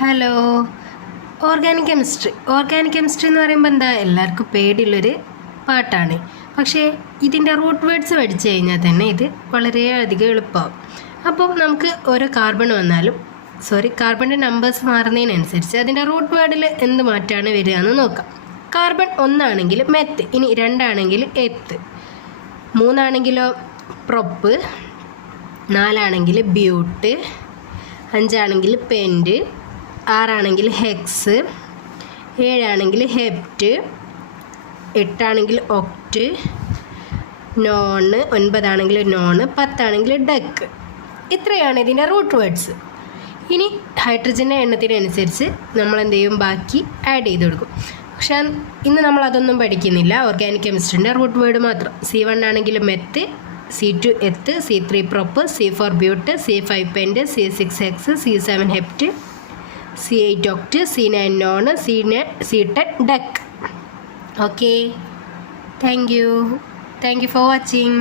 Hello. Organic chemistry എന്ന് പറയുമ്പോൾ എന്താ, എല്ലാവർക്കും പേടിയുള്ളൊരു പാട്ടാണ്. പക്ഷേ ഇതിൻ്റെ റൂട്ട് വേർഡ്സ് പഠിച്ചു കഴിഞ്ഞാൽ തന്നെ ഇത് വളരെയധികം എളുപ്പമാവും. അപ്പം നമുക്ക് ഓരോ കാർബണിൻ്റെ നമ്പേഴ്സ് മാറുന്നതിനനുസരിച്ച് അതിൻ്റെ റൂട്ട് വേർഡിൽ എന്ത് മാറ്റമാണ് വരിക എന്ന് നോക്കാം. കാർബൺ 1 ആണെങ്കിൽ മെത്ത്, ഇനി 2 ആണെങ്കിൽ എത്ത്, 3 ആണെങ്കിലോ പ്രൊപ്പ്, 4 ആണെങ്കിൽ ബ്യൂട്ട്, 5 ആണെങ്കിൽ പെൻറ്റ്, 6 ആണെങ്കിൽ ഹെക്സ്, 7 ആണെങ്കിൽ ഹെപ്റ്റ്, 8 ആണെങ്കിൽ ഒക്റ്റ്, 9 ആണെങ്കിൽ നോണ്, 10 ആണെങ്കിൽ ഡക്ക്. ഇത്രയാണ് ഇതിൻ്റെ റൂട്ട് വേർഡ്സ്. ഇനി ഹൈഡ്രജൻ്റെ എണ്ണത്തിനനുസരിച്ച് നമ്മൾ എന്ത് ചെയ്യും, ബാക്കി ആഡ് ചെയ്ത് കൊടുക്കും. പക്ഷേ ഇന്ന് നമ്മൾ അതൊന്നും പഠിക്കുന്നില്ല. ഓർഗാനിക് കെമിസ്ട്രീൻ്റെ റൂട്ട് വേർഡ് മാത്രം. C1 ആണെങ്കിൽ മെത്ത്, C2 എത്ത്, C3 prop, C4 ബ്യൂട്ട്, C5 പെൻറ്റ്, C6 HECS, C7 hept, C8 ഒക്റ്റ്, C9 non, C10 duck. Okay, thank you for watching.